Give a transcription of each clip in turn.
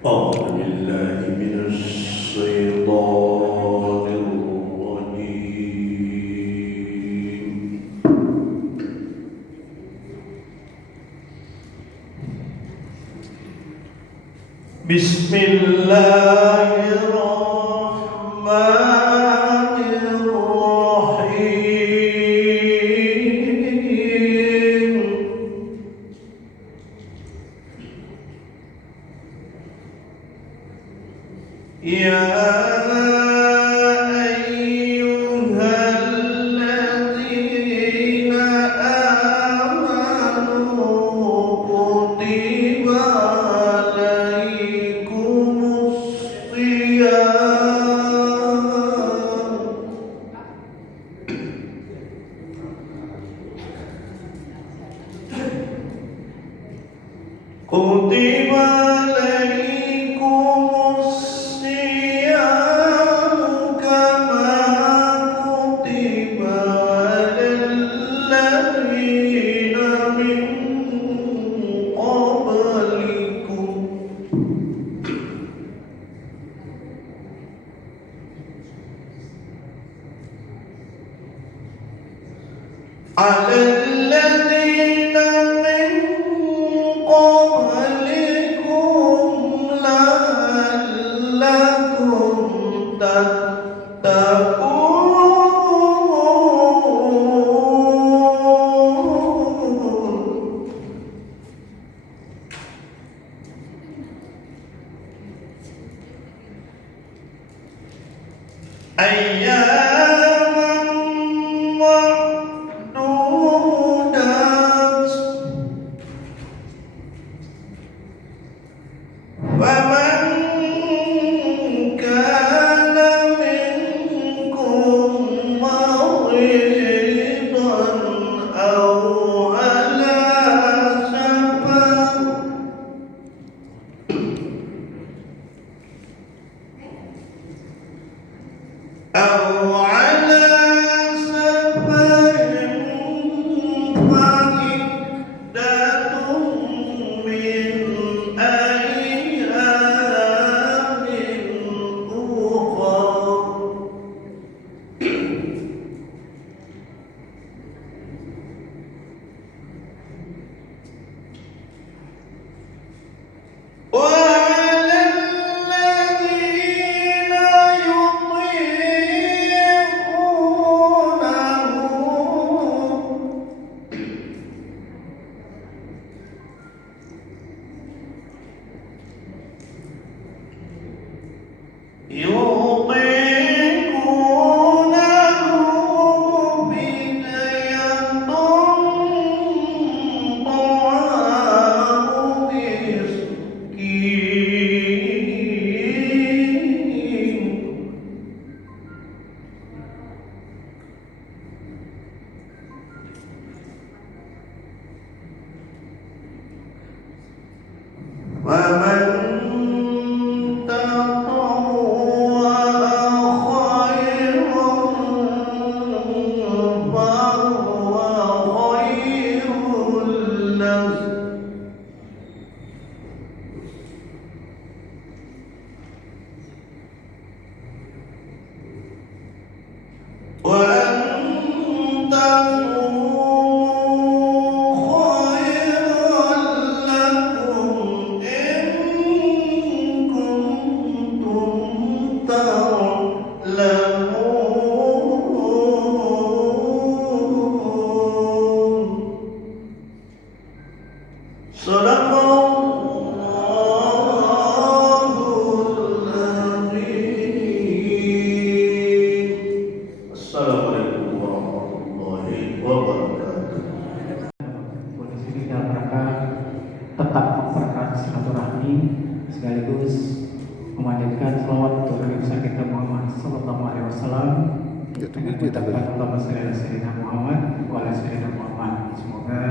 أعوذ بالله من الشيطان الرجيم. بسم الله الرحمن الرحيم. يا أيها الذين آمنوا كتب عليكم الصيام كتب عليكم الصيام كما كتب على الذين من قبلكم لعلكم تتقون. أياما معدودات فمن كان منكم مريضا أو على سفر فعدة من أيام أخر. وعلى الذين يطيقونه فدية طعام مسكين. ومن تطوع خيرا فهو خير له. وأن تصوموا خيرا لكم إن كنتم تعلمون. صدق الله العظيم. Assalamualaikum warahmatullahi wabarakatuh. Kondisi ini dalam rangka tetap mempererat silaturahmi sekaligus memanjatkan selawat untuk Nabi besar kita Muhammad Sallallahu Alaihi Wasallam. Mengucapkan Allahumma shalli ala sayyidina Muhammad wa ala sayyidina Muhammad. Semoga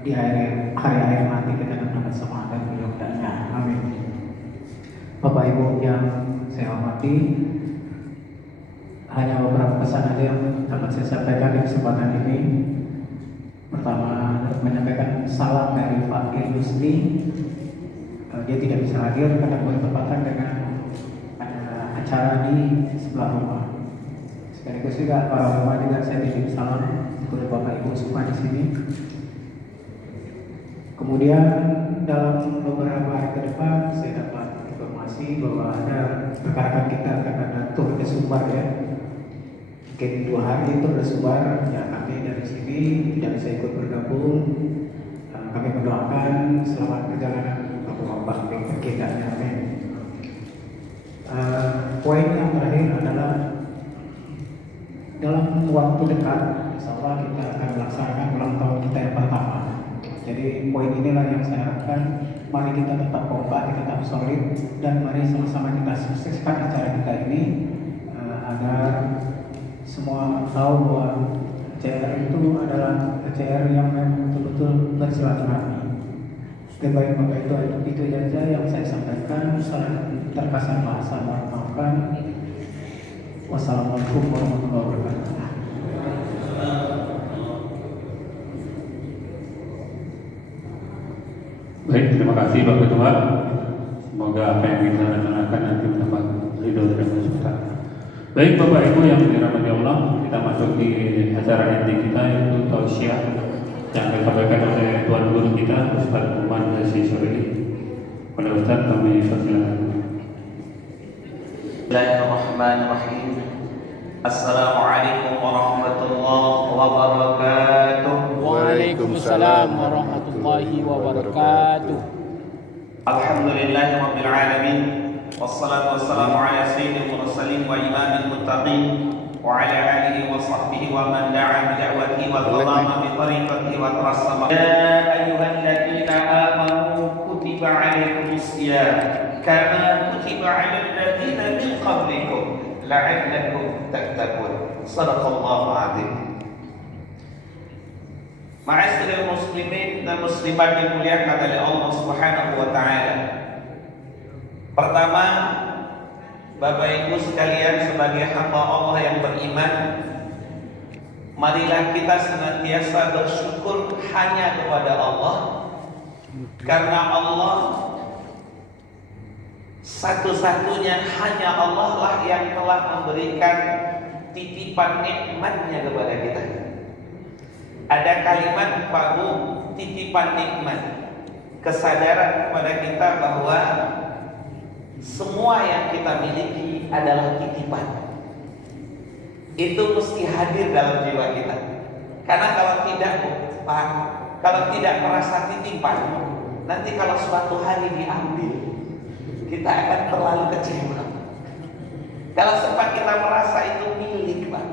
di hari-hari nanti kita dapat semangat mudah-mudahan. Amin. Bapak Ibu yang saya hormati, hanya beberapa pesan saja yang dapat saya sampaikan di kesempatan ini. Pertama, menyampaikan salam dari Pak Ilmusli dia tidak bisa hadir karena bertepatan dengan ada acara di sebelah rumah. Sekaligus juga para rumah juga saya titip salam untuk Bapak Ibu semua di sini. Kemudian dalam beberapa hari ke depan saya dapat informasi bahwa ada rekan-rekan kita akan ada tur ke Sumbar ya. Mungkin 2 hari tur ke Sumbar, ya kami dari sini tidak bisa ikut bergabung. Kami mendoakan selamat perjalanan Bapak kita. Amin. Poin yang terakhir adalah dalam waktu dekat, insya Allah kita akan melaksanakan ulang tahun kita yang pertama. Jadi poin inilah yang saya harapkan. Mari kita tetap kompak, kita tetap solid, dan mari sama-sama kita sukseskan acara kita ini agar semua tahu bahwa CR itu adalah CR yang memang betul-betul bersilaturahmi. Baik Bapak itu saja yang saya sampaikan. Salah terkesan bahasa, maafkan. Wassalamualaikum warahmatullahi wabarakatuh. Baik, terima kasih Bapak Ketua. Semoga apa yang kita rencanakan nanti mendapat ridho dari Allah Subhanahu. Baik Bapak Ibu yang dirahmati Allah, kita masuk di acara inti kita yaitu tausiah yang disampaikan oleh Tuan Guru kita Ustaz Muhammad Haji Soreli. Pada Ustaz kami persilakan. Bismillahirrahmanirrahim. Assalamualaikum warahmatullahi wabarakatuh. Waalaikumsalam warahmatullahi wabarakatuh. Alhamdulillahirabbil alamin. Wassalatu wassalamu ala sayyidil mursalin wa imamil muttaqin wa ala alihi wa sahbihi wa man da'a bi da'watihi wa tadama bi tariqatihi wa tarassama. Ya ayyuhalladzina amanu kutiba 'alaikumus shiyam kama kutiba 'alal ladzina min qablikum la'allakum tattaqun. Shadaqallahu 'azim. Ma'asyiral muslimin dan muslimat yang dimuliakan oleh Allah Subhanahu wa taala. Pertama, Bapak Ibu sekalian sebagai hamba Allah yang beriman, marilah kita senantiasa bersyukur hanya kepada Allah, karena Allah satu-satunya, hanya Allah lah yang telah memberikan titipan nikmatnya kepada kita. Ada kalimat baru, titipan nikmat, kesadaran kepada kita bahwa semua yang kita miliki adalah titipan. Itu mesti hadir dalam jiwa kita. Karena kalau tidak, Pak, kalau tidak merasa titipan, nanti kalau suatu hari diambil, kita akan terlalu kecewa. Kalau sempat kita merasa itu milik, Pak,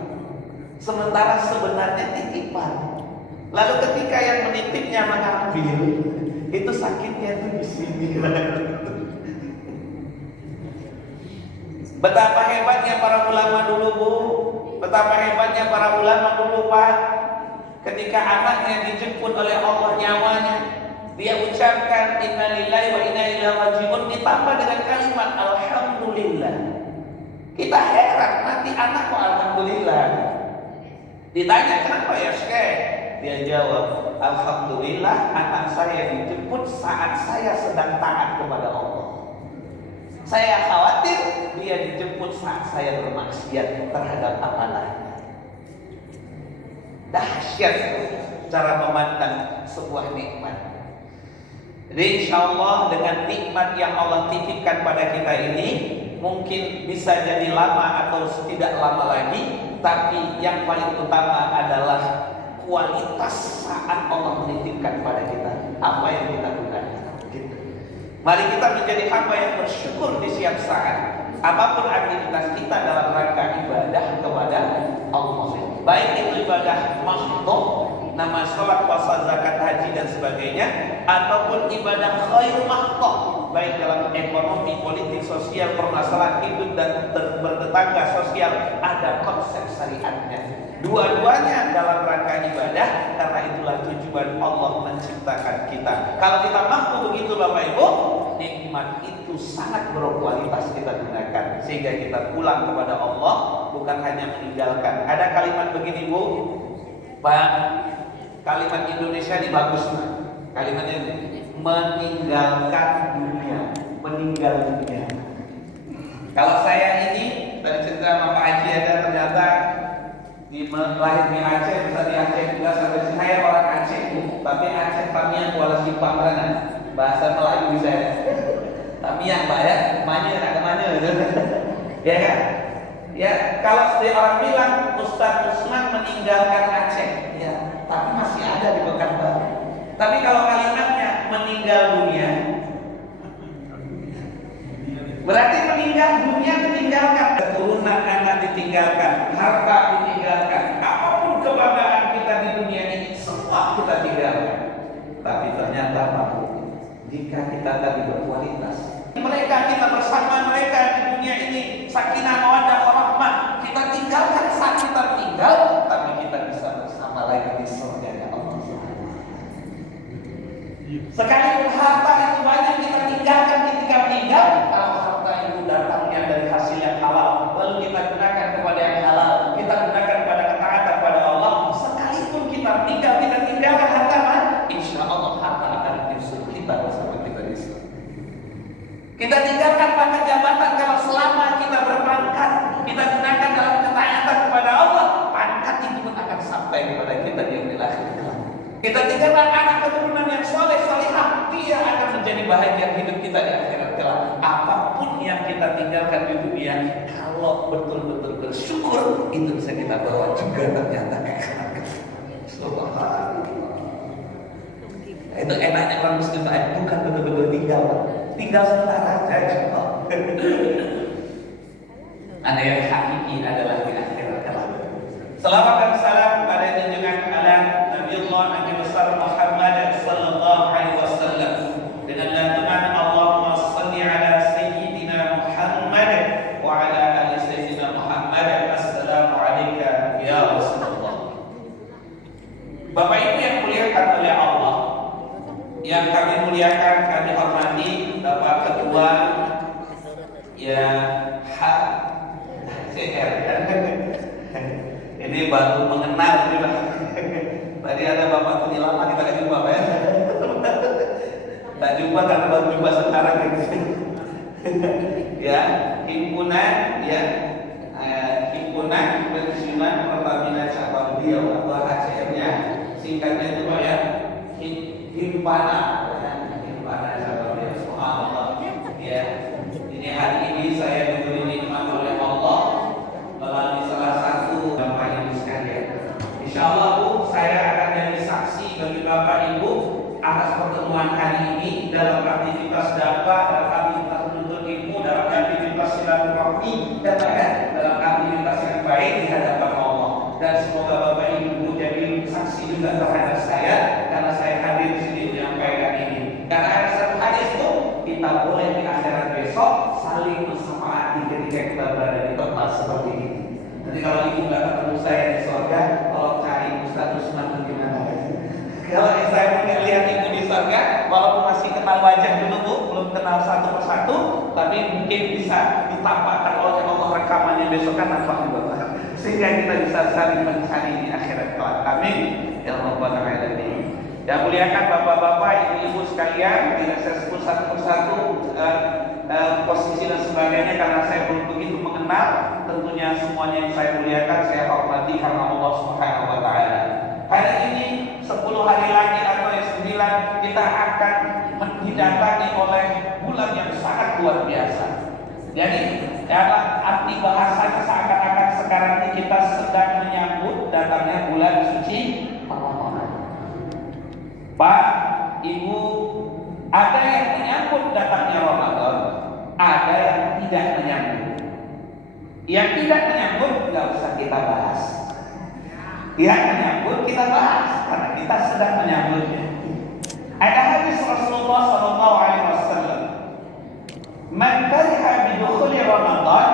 sementara sebenarnya titipan. Lalu ketika yang menitipnya mengambil, itu sakitnya tuh di sini. Betapa hebatnya para ulama dulu, Bu. Betapa hebatnya para ulama dulu, Pak. Ketika anaknya dijemput oleh Allah nyawanya, dia ucapkan innalillahi wa inna ilaihi raji'un ditambah dengan kalimat alhamdulillah. Kita heran, nanti anak kok alhamdulillah. Ditanya kenapa ya, Syekh? Dia jawab, alhamdulillah anak saya dijemput saat saya sedang taat kepada Allah. Saya khawatir dia dijemput saat saya bermaksiat terhadap amanah. Dahsyat cara memandang sebuah nikmat. Jadi insya Allah dengan nikmat yang Allah titipkan pada kita ini, mungkin bisa jadi lama atau tidak lama lagi, tapi yang paling utama adalah kualitas saat Allah menitipkan pada kita apa yang kita gunakan. Mari kita menjadi hamba yang bersyukur di setiap saat, apapun aktivitas kita dalam rangka ibadah kepada Allah. Baik itu ibadah mahdhah, nama sholat, puasa, zakat, haji dan sebagainya, ataupun ibadah khair mahdhah, baik dalam ekonomi, politik, sosial, permasalahan hidup dan bertetangga sosial, ada konsep syariatnya. Dua-duanya dalam rangka ibadah, karena itulah tujuan Allah menciptakan kita. Kalau kita mampu begitu Bapak Ibu, nikmat itu sangat berkualitas kita gunakan, sehingga kita pulang kepada Allah, bukan hanya meninggalkan. Ada kalimat begini, Bu, Pak, kalimat Indonesia ini bagus, Pak. Kalimatnya ini, meninggalkan dunia, meninggal dunia. Kalau saya ini tadi cerita sama Pak Haji ada ternyata lahir di Aceh, besar di Aceh juga, sampai saya orang Aceh Bu, tapi Aceh Tamiang Kuala Simpang mana? Bahasa Melayu saya. Tamiang Pak ya, kemana nak kemana gitu. Ya kan? Ya, kalau orang bilang Ustaz Usman meninggalkan Aceh, ya, tapi masih ada di Pekanbaru. Tapi kalau kalimatnya meninggal dunia, berarti meninggal dunia ditinggalkan, keturunan anak ditinggalkan, harta ditinggalkan, apapun kebanggaan kita di dunia ini semua kita tinggalkan. Tapi ternyata mampu jika kita tadi berkualitas. Mereka kita bersama mereka di dunia ini sakinah mawaddah warahmah kita tinggalkan saat kita tinggal, tapi kita bisa bersama lagi di surga Allah. Sekalipun harta itu banyak kita tinggalkan ketika meninggal, kalau harta itu datangnya dari hasil yang halal, lalu kita gunakan kepada yang halal, kita gunakan pada ketaatan pada Allah, sekalipun kita meninggal, kita tinggalkan harta, insya Allah harta akan menyusul kita bersama kita di surga. Kita tinggalkan pangkat jabatan kalau selama kita berpangkat, kita gunakan dalam ketaatan kepada Allah, pangkat itu pun akan sampai kepada kita di akhir. Kita tinggalkan anak keturunan yang soleh solehah, dia akan menjadi bahagia hidup kita di akhirat kelak. Apapun yang kita tinggalkan di dunia, kalau betul-betul bersyukur, itu bisa kita bawa juga ternyata ke akhirat. Subhanallah. Itu enaknya orang muslim, bukan betul-betul tinggal sebentar saja. Ada yang hakiki adalah di akhirat kelak. Salawat dan salam pada junjungan alam Nabiullah Nabi besar Muhammad sallallahu alaihi wasallam, dengan lantunan Allahumma shalli ala sayyidina Muhammad wa ala ali sayyidina Muhammad. Assalamu alayka ya Rasulullah. Bapak Ibu yang dimuliakan oleh Allah, yang kami muliakan, kami hormati Bapak Ketua ya HCR. Ini baru mengenal ini Pak. Tadi ada Bapak Tuni lama kita gak jumpa Pak ya. Tak jumpa karena baru jumpa sekarang gitu. Ya, himpunan pensiunan Pertamina Cabang Riau atau HCR-nya, singkatnya itu Pak ya, Himpana Cabang Riau. Subhanallah. Ya, ini hari ini saya diberi nikmat oleh Allah melalui salah satu Bapak Ibu sekalian. Insyaallah Bu, saya akan jadi saksi bagi Bapak Ibu atas pertemuan hari ini dalam aktivitas dakwah, dalam aktivitas menuntut ilmu, dalam aktivitas silaturahmi, dan bahkan dalam aktivitas yang baik di hadapan Allah. Dan semoga Bapak Ibu jadi saksi juga terhadap saya karena saya hadir di sini menyampaikan ini. Karena ada satu hadis itu, kita boleh di akhirat besok saling bersamaan ketika kita berada di tempat seperti ini. Nanti kalau ibu nggak ketemu saya di surga, tolong cari Ustaz Usman di mana. Kalau saya mungkin lihat ibu di surga, walaupun masih kenal wajah dulu Bu, belum kenal satu persatu, tapi mungkin bisa ditampakkan oleh Allah rekamannya besok kan nampak juga, sehingga kita bisa saling mencari di akhirat kelak. Amin ya rabbal alamin. Yang muliakan bapak-bapak, ibu-ibu sekalian, tidak saya sebut satu persatu posisi dan sebagainya karena saya belum begitu mengenal. Tentunya semuanya yang saya muliakan saya hormati karena Allah Subhanahu wa taala. Hari ini 10 hari lagi atau yang 9 kita akan didatangi oleh bulan yang sangat luar biasa. Jadi arti bahasanya seakan-akan sekarang ini kita sedang menyambut datangnya bulan suci Ramadan. Pak, Ibu, ada yang menyambut datangnya Ramadan, ada yang tidak menyambut. Yang tidak menyambut nggak usah kita bahas. Yang menyambut kita bahas karena kita sedang menyambutnya. Ada hadis Rasulullah SAW, "Man kariha bidukhuli Ramadan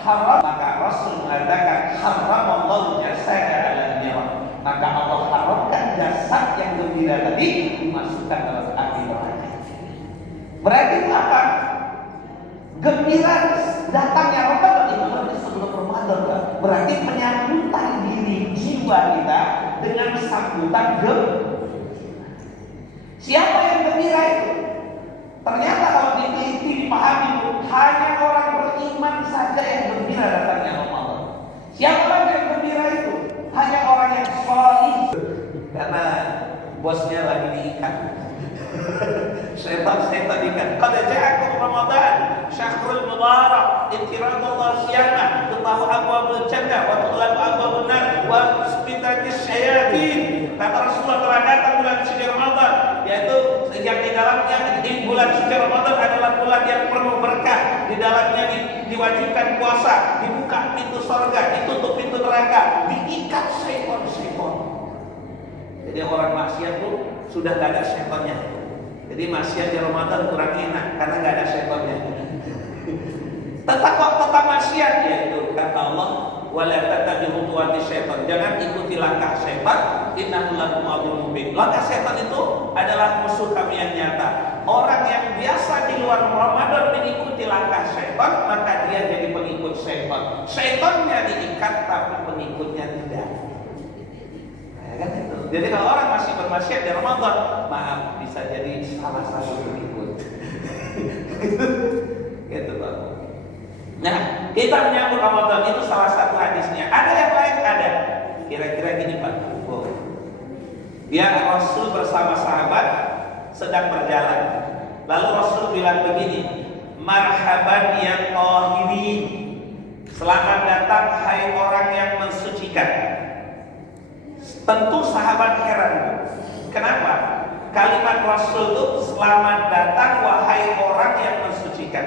haram," maka Rasul mengatakan haramallahu jasada ala nira. Maka Allah haramkan jasad yang gembira tadi dimasukkan dalam api neraka. Berarti apa? Gembira datangnya Ramadan itu berarti sebelum Ramadan, berarti penyambutan diri jiwa kita dengan sambutan gembira. Siapa yang gembira itu? Ternyata kalau diteliti dipahami, hanya orang beriman saja yang gembira datangnya Ramadan. Siapa lagi yang gembira itu? Hanya orang yang salih. Karena bosnya lagi diikat. Setan ikat. Qad ja'akum Ramadan, syahrul mubarak, intiradullah siyamah, tulahu abwabul jannah wa tughlaqu abwabun nar wa tusbitatis syayatin. Kata Rasulullah telah datang bulan suci Ramadan, yaitu yang di dalamnya bulan suci Ramadan adalah bulan yang penuh berkah. Di dalamnya diwajibkan puasa, dibuka pintu surga, ditutup pintu neraka, diikat syaitan. Jadi orang maksiat tuh sudah gak ada syaitannya. Jadi maksiat di Ramadan kurang enak karena gak ada syaitannya. Tetap maksiat, yaitu kata Allah, wala tattabi'u khutuwati syaitan. Jangan ikuti langkah syaitan, innahu lakum aduwwun mubin. Langkah syaitan itu adalah musuh kami yang nyata. Orang yang biasa di luar Ramadan mengikuti langkah syaitan, maka dia jadi pengikut syaitan. Syaitannya diikat tapi pengikutnya tidak. Kan itu. Jadi kalau orang masih bermaksiat di Ramadan, maaf, bisa jadi salah satu pengikut. Gitu Pak. Nah, kita menyambut Ramadan itu salah satu hadisnya. Ada yang lain? Ada. Kira-kira gini Pak. Dia Rasul bersama sahabat sedang berjalan. Lalu Rasul bilang begini, marhaban ya tahirin. Selamat datang hai orang yang mensucikan. Tentu sahabat heran. Kenapa? Kalimat Rasul itu selamat datang wahai orang yang mensucikan.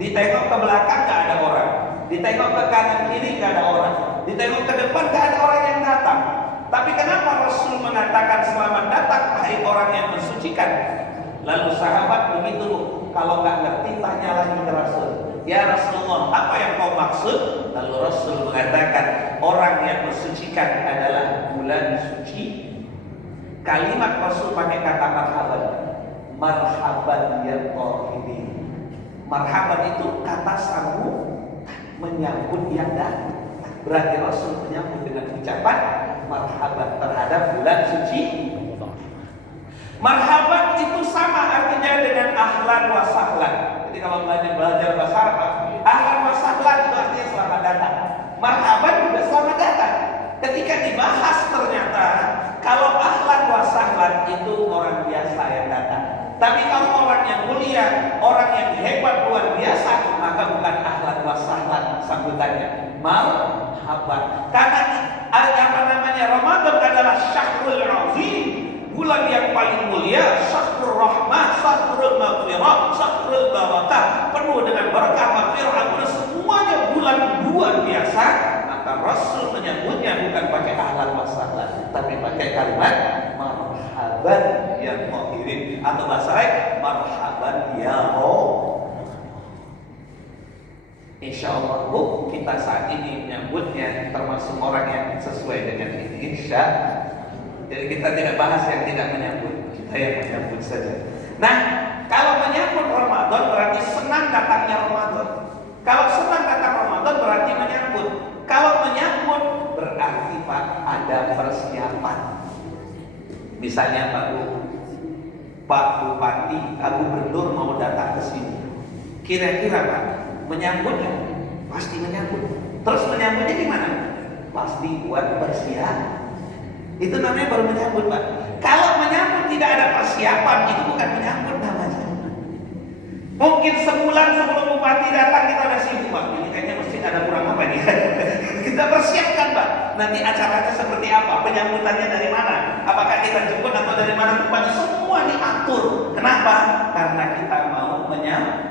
Ditengok ke belakang gak ada orang, ditengok ke kanan kiri gak ada orang, ditengok ke depan gak ada orang yang datang. Tapi kenapa Rasul mengatakan selamat datang wahai orang yang mensucikan? Lalu sahabat begitu, kalau gak ngerti tanya lagi ke Rasul. Ya Rasulullah, apa yang kau maksud? Lalu Rasul mengatakan orang yang mensucikan adalah bulan suci. Kalimat Rasul pakai kata marhaban. Marhaban ya tahirin. Marhaban itu kata sambung menyambut yang datang. Berarti Rasul menyambut dengan ucapan marhaban terhadap bulan suci. Marhaban itu sama artinya dengan ahlan wa sahlan. Jadi kalau belajar bahasa Arab, ahlan wa sahlan itu artinya selamat datang. Marhaban juga selamat datang. Ketika dibahas ternyata kalau ahlan wa sahlan itu orang biasa yang datang. Tapi kalau orang yang mulia, orang yang hebat luar biasa, maka bukan ahlan wa sahlan sambutannya, marhaban. Karena Ramadan adalah syahrul azim, bulan yang paling mulia, syahrul rahmah, syahrul maghfirah, syahrul barakah, penuh dengan berkah, maghfirah, semuanya bulan luar biasa. Maka Rasul menyambutnya bukan pakai ahlan wa sahlan, tapi pakai kalimat marhaban ya tahirin, atau bahasa lain marhaban ya Allah. Insyaallah Bu, kita saat ini menyambutnya termasuk orang yang sesuai dengan ini, insya. Jadi kita tidak bahas yang tidak menyambut, kita yang menyambut saja. Nah, kalau menyambut Ramadan berarti senang datangnya Ramadan. Kalau senang datang Ramadan berarti menyambut. Kalau menyambut berarti Pak ada persiapan. Misalnya Pak Bupati, Pak Gubernur mau datang ke sini. Kira-kira Pak menyambutnya? Pasti menyambut. Terus menyambutnya di mana? Pasti buat persiapan. Itu namanya baru menyambut Pak. Kalau menyambut tidak ada persiapan, itu bukan menyambut namanya. Mungkin sebulan sebelum Bupati datang kita udah sibuk Pak. Ini kayaknya mesti ada kurang apa nih? Kita persiapkan Pak. Nanti acaranya seperti apa? Penyambutannya dari mana? Apakah kita jemput atau dari mana tempatnya? Semua diatur. Kenapa? Karena kita mau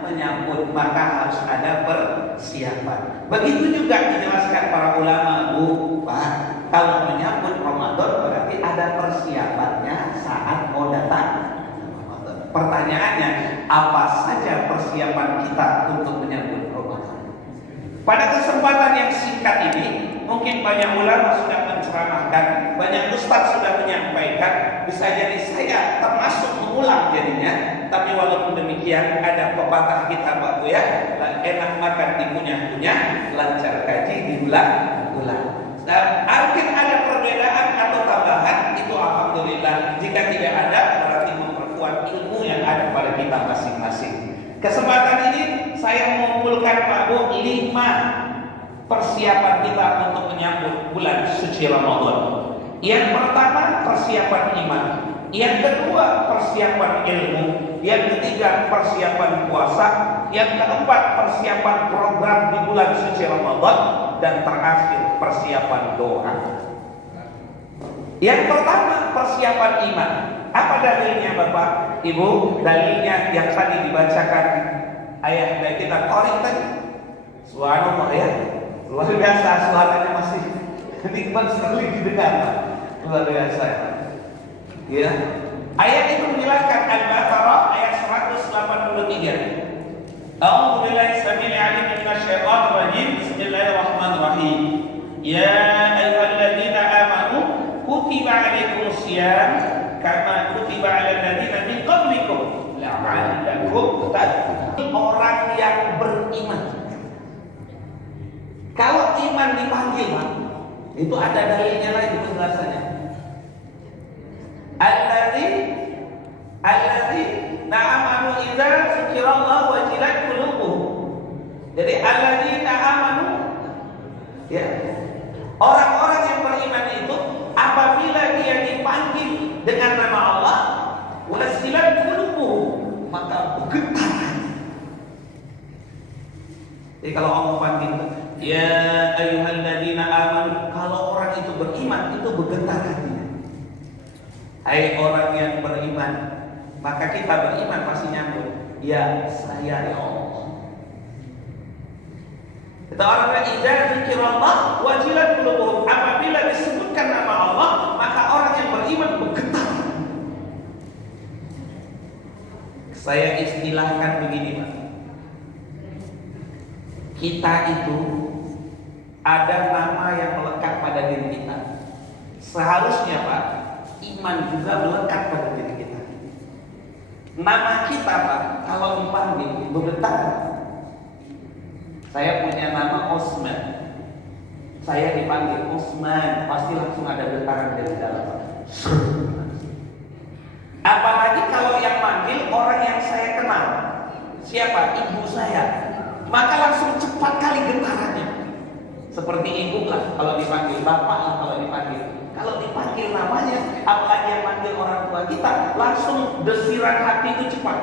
menyambut, maka harus ada persiapan. Begitu juga dijelaskan para ulama, Bu, Pak. Kalau menyambut Ramadan berarti ada persiapannya saat mau datang Ramadan. Pertanyaannya, apa saja persiapan kita untuk menyambut Ramadan? Pada kesempatan yang singkat ini, mungkin banyak ulama sudah menceramahkan, banyak ustaz sudah menyampaikan, bisa jadi saya termasuk mengulang jadinya. Tapi walaupun demikian, ada pepatah kita Pak Bu ya, enak makan dikunyah-kunyah, lancar kaji di bulan-bulan. Dan mungkin ada perbedaan atau tambahan, itu alhamdulillah. Jika tidak ada, berarti memperkuat ilmu kita masing-masing. Kesempatan ini saya mengumpulkan Pak Bu 5 persiapan kita untuk menyambut bulan suci Ramadan. Yang pertama persiapan iman, yang kedua persiapan ilmu, yang ketiga persiapan puasa, yang keempat persiapan program di bulan suci Ramadan, dan terakhir persiapan doa. Yang pertama persiapan iman. Apa dalilnya Bapak Ibu? Dalilnya yang tadi dibacakan ayat dari kita Qori tadi. Subhanallah ya, luar biasa, suaranya masih nikmat sekali didengar, luar biasa ya. Ayat itu menjelaskan Al-Baqarah ayat 183. A'udzu billahi samil 'alim minasy syaithanir rajim. Bismillahirrahmanirrahim. Ya ayyuhalladzina amanu kutiba 'alaikumus syiyam kama kutiba 'alal ladzina min qablikum la'allakum tattaqun. Orang yang beriman. Kalau iman dipanggil, itu ada dalilnya lagi penjelasannya. Alladzi na'amanu idza dzukirallahu wajilat qulubuhum. Jadi alladzina amanu, ya, orang-orang yang beriman itu apabila dia dipanggil dengan nama Allah, wajilat qulubuhum, maka bergetar. Jadi kalau Allah panggil, ya ayyuhalladzina amanu, kalau orang itu beriman itu bergetar hatinya. Hai orang yang beriman, maka kita beriman pasti nyambut, ya saya ya Allah. Kata orang yang idza dzikrullah wajilat qulubuhum, apabila disebutkan nama Allah, maka orang yang beriman bergetar. Saya istilahkan begini Pak, kita itu ada nama yang melekat pada diri kita. Seharusnya Pak, iman juga melekat pada diri kita. Nama kita Pak, kalau dipanggil bergetar. Saya punya nama Osman, saya dipanggil Osman, pasti langsung ada getaran dari dalam Pak. Apalagi kalau yang manggil orang yang saya kenal. Siapa? Ibu saya. Maka langsung cepat kali getarannya. Seperti ibu lah kalau dipanggil, bapak lah kalau dipanggil. Kalau dipanggil namanya, apalagi yang manggil orang tua kita, langsung desiran hati itu cepat.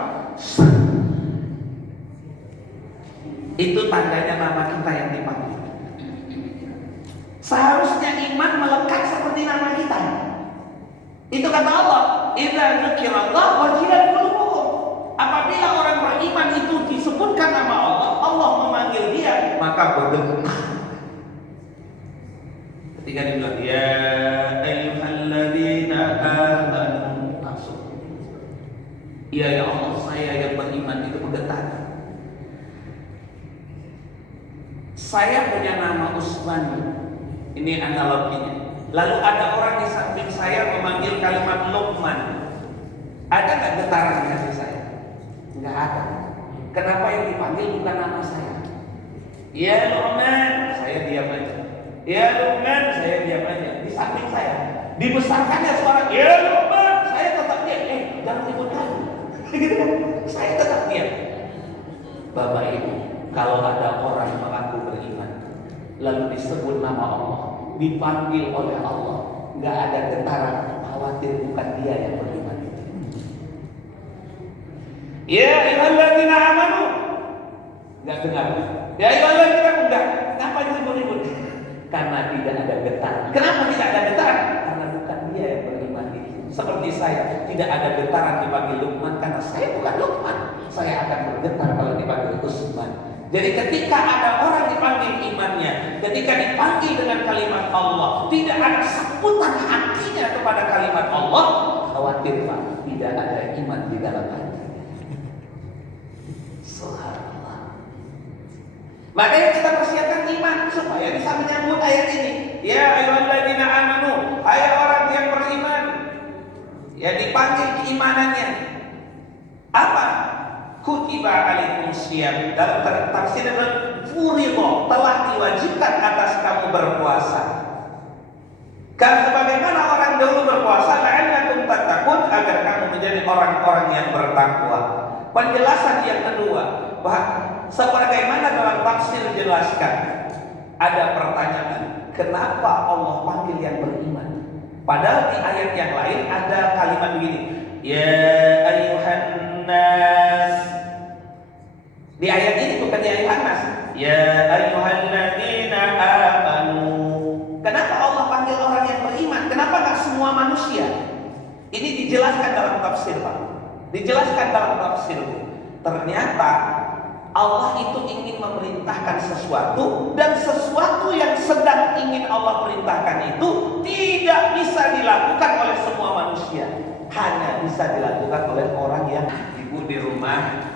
Itu tandanya nama kita yang dipanggil. Seharusnya iman melekat seperti nama kita. Itu kata Allah, idza dzukirallah wajilat qulubuhum. Apabila orang beriman itu disebutkan nama Allah, Allah memanggil dia, maka bergetar. Ketika dibilang ya ayyuhalladzina amanu, langsung ya Allah, saya yang beriman itu bergetar. Saya punya nama Usman, ini analoginya. Lalu ada orang di samping saya memanggil kalimat Luqman, ada nggak getaran di hati saya? Nggak ada. Kenapa yang dipanggil bukan nama saya? Ya Luqman, saya diam aja. Ya Luqman, saya diam aja. Di samping saya dibesarkannya suara ya Luqman, saya tetap diam. Jangan ribut lagi. Saya tetap diam. Bapak Ibu, kalau ada orang mengaku beriman, lalu disebut nama Allah, dipanggil oleh Allah, nggak ada getaran, khawatir bukan dia yang beriman. Ya ayyuhalladzina amanu, nggak dengar. Ya ayyuhalladzina, enggak. Kenapa ribut-ribut? Karena tidak ada getaran. Kenapa tidak ada getaran? Karena bukan dia yang beriman itu. Seperti saya, tidak ada getaran dipanggil Luqman karena saya bukan Luqman. Saya akan bergetar kalau dipanggil Usman. Jadi ketika ada orang dipanggil imannya, ketika dipanggil dengan kalimat Allah, tidak ada sambutan hatinya kepada kalimat Allah, khawatir Pak, tidak ada iman di dalam hati. Subhanallah. Makanya kita persiapkan iman supaya bisa menyambut ayat ini. Ya ayyuhalladzina amanu, hai orang yang beriman, ya dipanggil keimanannya. Apa? Kutiba alaikumus syiyam, dalam tafsir furiḍa, telah diwajibkan atas kamu berpuasa. Karena sebagaimana orang dahulu berpuasa, la'allakum tattaqun, agar kamu menjadi orang-orang yang bertakwa. Penjelasan yang kedua, sebagaimana dalam tafsir dijelaskan, ada pertanyaan, kenapa Allah panggil yang beriman? Padahal di ayat yang lain ada kalimat begini, ya ayyuhan nas. Di ayat ini bukan ya ayyuhan nas, ya ayyuhalladzina amanu. Kenapa Allah panggil orang yang beriman? Kenapa gak semua manusia? Ini dijelaskan dalam tafsir, Pak. Dijelaskan dalam tafsir. Ternyata Allah itu ingin memerintahkan sesuatu, dan sesuatu yang sedang ingin Allah perintahkan itu tidak bisa dilakukan oleh semua manusia. Hanya bisa dilakukan oleh orang yang ibu di rumah.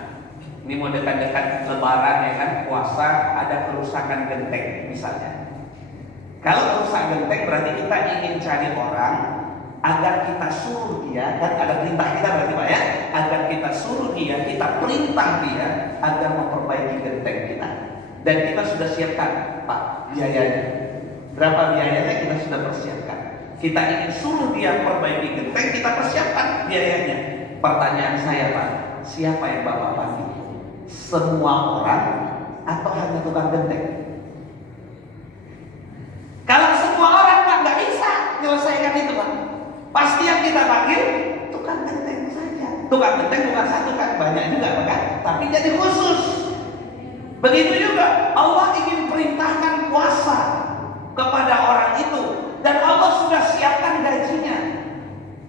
Ini mau dekat-dekat lebaran ya kan, puasa, ada kerusakan genteng misalnya. Kalau rusak genteng berarti kita ingin cari orang agar kita suruh dia, kan ada perintah kita berarti Pak ya, agar kita suruh dia, kita perintah dia agar memperbaiki genteng kita. Dan kita sudah siapkan Pak biayanya. Berapa biayanya kita sudah persiapkan. Kita ingin suruh dia perbaiki genteng, kita persiapkan biayanya. Pertanyaan saya Pak, siapa yang Bapak panggil? Semua orang atau hanya tukang genteng? Kalau semua orang Pak nggak bisa menyelesaikan itu Pak. Pasti yang kita panggil tukang genteng saja. Tukang genteng bukan satu kan, banyak juga kan, tapi jadi khusus. Begitu juga Allah ingin perintahkan puasa kepada orang itu, dan Allah sudah siapkan gajinya,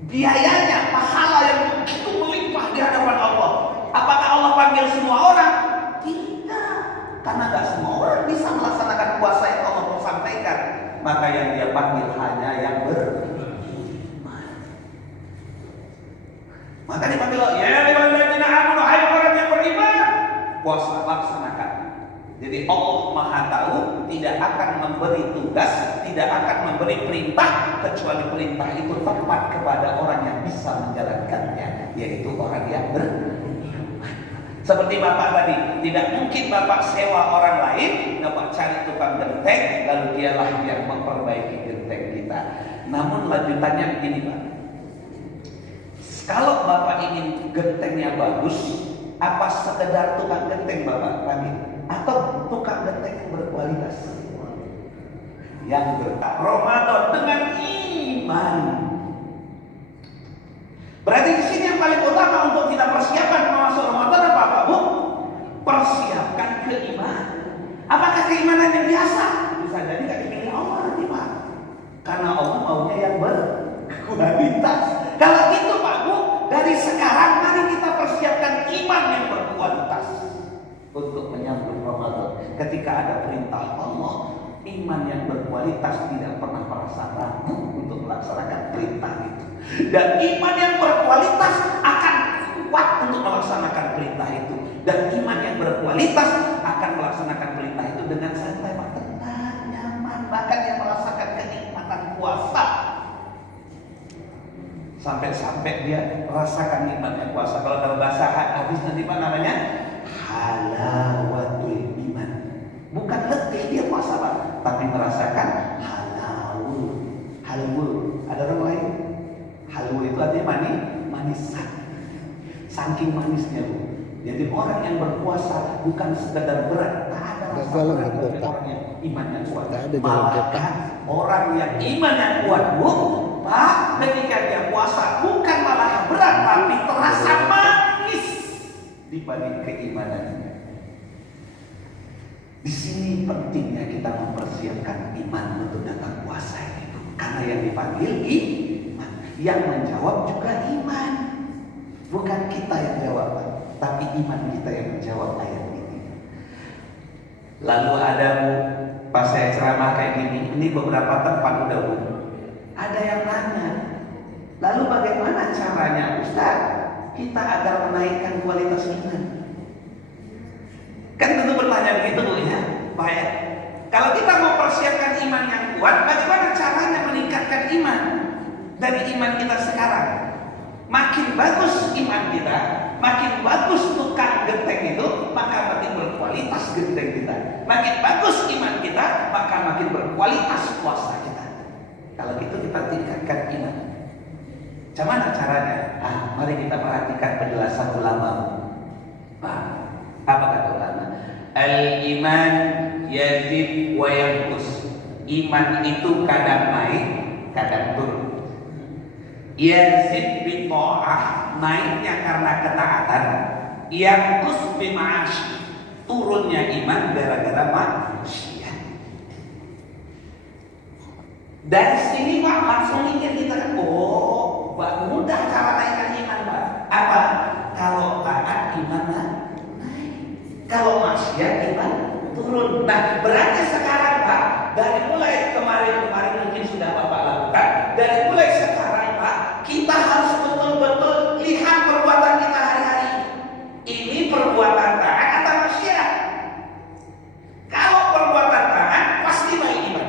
biayanya, pahala yang begitu melimpah di hadapan Allah. Apakah Allah panggil semua orang? Tidak, karena nggak semua orang bisa melaksanakan puasa yang Allah sampaikan. Maka yang dia panggil hanya yang maka dipanggil ya ayyuhalladzina amanu, hai orang yang beriman, puasa laksanakan. Jadi Allah Maha tahu, tidak akan memberi tugas, tidak akan memberi perintah kecuali perintah itu tepat kepada orang yang bisa menjalankannya, yaitu orang yang beriman. Seperti Bapak tadi, tidak mungkin Bapak sewa orang lain, Bapak cari tukang genteng, lalu dialah yang memperbaiki genteng kita. Namun lanjutannya begini Pak, kalau Bapak ingin gentengnya bagus, apa sekedar tukang genteng Bapak panggil? Atau tukang genteng yang berkualitas? Yang Ramadan dengan iman. Berarti di sini yang paling utama untuk kita persiapkan masuk Ramadan apa Pak Bu? Persiapkan keimanan. Apakah keimanan yang biasa? Bisa jadi gak dipilih Allah nanti Pak. Karena Allah maunya yang berkualitas. Kalau gitu Pak Bu, dari sekarang mari kita persiapkan iman yang berkualitas untuk menyambut Ramadan. Ketika ada perintah Allah, iman yang berkualitas tidak pernah merasa ragu untuk melaksanakan perintah itu. Dan iman yang berkualitas akan kuat untuk melaksanakan perintah itu. Dan iman yang berkualitas akan melaksanakan perintah itu dengan santai, tenang, nyaman, bahkan yang merasakan kenikmatan puasa. Sampai-sampai dia merasakan nikmatnya puasa. Kalau dalam bahasa hadis nanti Pak namanya halawatul iman. Bukan letih dia puasa Pak, tapi merasakan halawul. Ada orang lain? Halawul itu artinya manisan. Saking manisnya Bu. Jadi orang yang berpuasa bukan sekedar berat, tak ada rasa berat dari orang yang imannya kuat. Bahkan orang yang imannya kuat Bu, Pak, ketika dia puasa bukan malah berat, tapi terasa manis dibanding keimanannya. Di sini pentingnya kita mempersiapkan iman untuk datang puasa itu, karena yang dipanggil iman, yang menjawab juga iman. Bukan kita yang jawab, tapi iman kita yang menjawab ayat ini. Lalu ada Bu, pas saya ceramah kayak gini, ini beberapa tempat udah Bu, ada yang nanya, lalu bagaimana caranya Ustaz kita agar menaikkan kualitas iman? Kan tentu bertanya begitu Bu ya, Pak ya. Kalau kita mau persiapkan iman yang kuat, bagaimana caranya meningkatkan iman dari iman kita sekarang? Makin bagus iman kita, makin bagus tukang genteng itu, maka makin berkualitas genteng kita. Makin bagus iman kita, maka makin berkualitas puasa kita. Kalau gitu kita tingkatkan iman. Bagaimana caranya? Mari kita perhatikan penjelasan ulama. Apa kata ulama? Al-iman yazid wa yanqus. Iman itu kadang naik, kadang turun. Yazid bi ta'ah, naiknya karena ketaatan. Yanqus bi ma'asy, turunnya iman gara-gara maksiat. Dari sini Pak langsung mikir kita kan, oh, mudah cara naikkan iman Pak. Apa? Kalau taat iman naik, kalau maksiat iman turun. Nah, berarti sekarang Pak, dari mulai kemarin mungkin sudah Bapak lakukan. Dari mulai sekarang Pak, kita harus betul-betul lihat perbuatan kita hari-hari. Ini perbuatan taat atau maksiat? Kalau perbuatan taat pasti naik iman.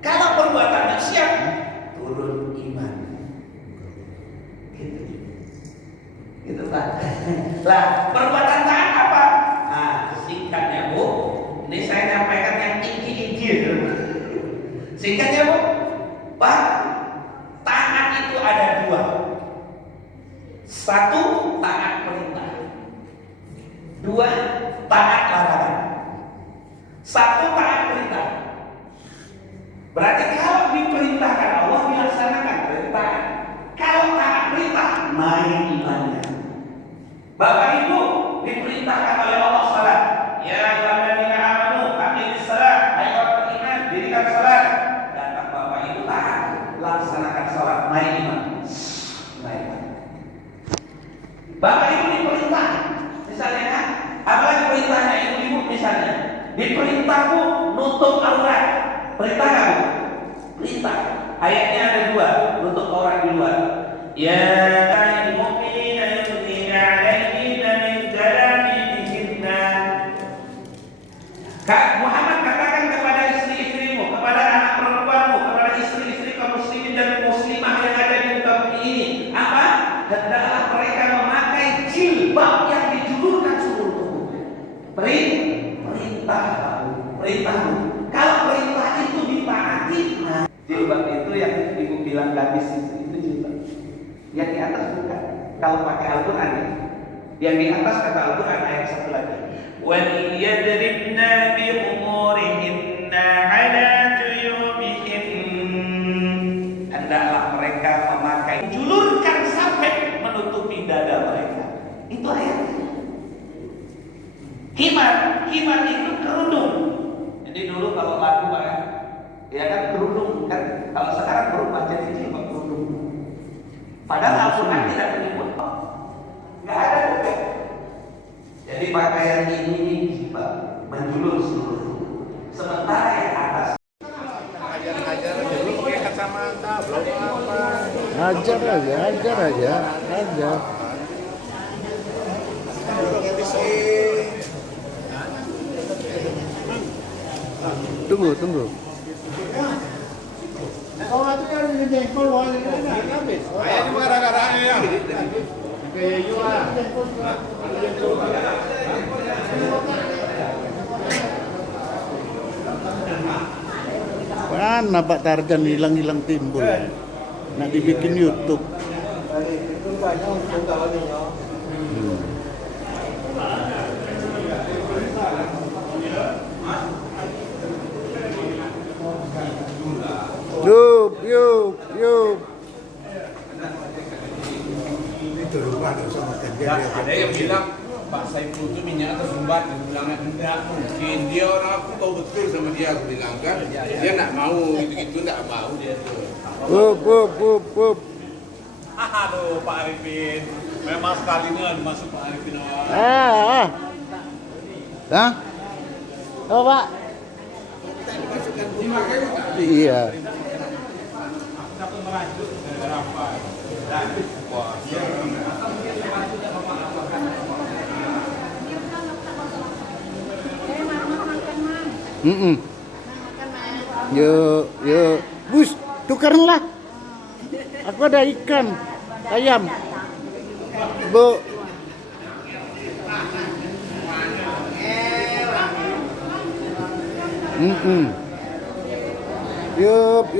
Kalau perbuatan maksiat turun iman. Gitu Pak. Lah, perbuatan taat apa? Nah, singkatnya Bu, ini saya nyampaikan yang inti-inti. Singkatnya Bu, Pak, taat itu ada dua. Satu, taat perintah. Dua, taat larangan. Satu, taat perintah. Berarti kalau diperintahkan Allah dilaksanakan perintah. Kalau taat perintah naik imannya. Bapak Ibu diperintahkan oleh Allah salat. Ya ayyuhalladzina amanu aqimis salat. Hai orang beriman, dirikan salat. Dan Bapak Ibu taat, laksanakan salat, naik iman. Naik iman. Bapak Ibu diperintah, misalnya kan, apalagi perintahnya ibu-ibu misalnya, diperintahku nutup aurat. Perintah kamu? Perintah. Ayatnya ada dua, nutup aurat di luar. Ya ayyuhal mu'minuna yudnina 'alaihina min jalabibihinna. Kak Muhammad katakan kepada istri-istrimu, kepada anak perempuanmu, kepada istri-istri kaum muslimin dan muslimah yang ada di muka bumi ini, apa? Hendaklah mereka memakai jilbab yang dijulurkan seluruh tubuhnya. Perintah. Kalau perintah itu ditaati, nah, jilbab itu yang ibu bilang gadis itu jilbab. Yang di atas bukan. Kalau pakai Al-Quran ya. Yang di atas kata Al-Quran ayat satu lagi. وَلْيَضْرِبْنَ بِخُمُورِهِنَّ عَلَى جُيُوبِهِنَّ. Hendaklah mereka memakai, julurkan sampai menutupi dada mereka. Itu ayatnya. Khimar itu kerudung. Jadi dulu kalau lagu Pak ya kan kerudung kan. Kalau sekarang berubah jadi jilbab kerudung. Padahal Al-Quran tidak menyebut, nggak ada bukan. Jadi pakaian ini jilbab menjulur seluruh tubuh. Sementara yang atas Ajar dulu pakai kacamata, belum apa. Ajar aja. Tunggu. Ayah juga gara-gara ya. Kayak juga. Mana Pak Tarjan hilang timbul. Nak dibikin YouTube. Yup. Ada yang bilang Pak Saiful itu minyak tersumbat, dia bilangnya enggak mungkin. Dia orang aku tahu betul sama dia, aku bilang kan. Dia nak mau gitu-gitu, enggak mau dia tuh. Wup. Aduh Pak Arifin, memang sekali ini ada masuk Pak Arifin awal. Hah? Oh Pak. Iya. Yuk. Bus, tukarlah. Aku ada ikan, ayam. Bu. Yup.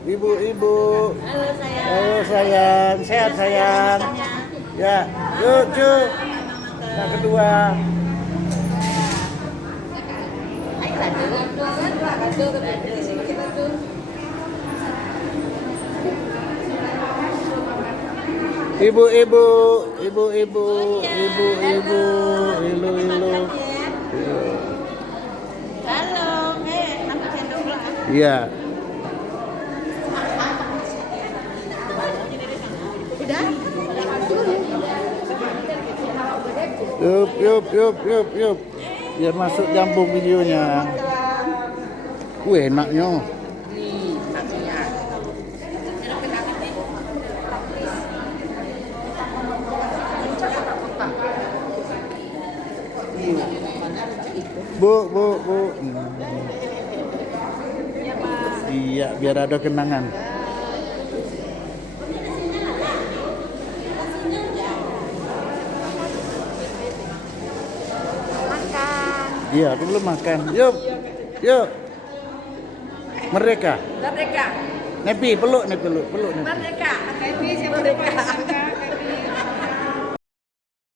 Ibu. Halo sayang. Sehat sayang. Ya, yuk. Yang kedua. Ibu-ibu, elo. Halo, nama sendok lah. Iya. Udah? Yup. Biar masuk jambung videonya. Enaknya. Bu. Iya, biar ada kenangan. Iya, aku belum makan. Yuk. Merdeka. Merdeka. Nepi, peluk. Merdeka. Nepi siapa merdeka?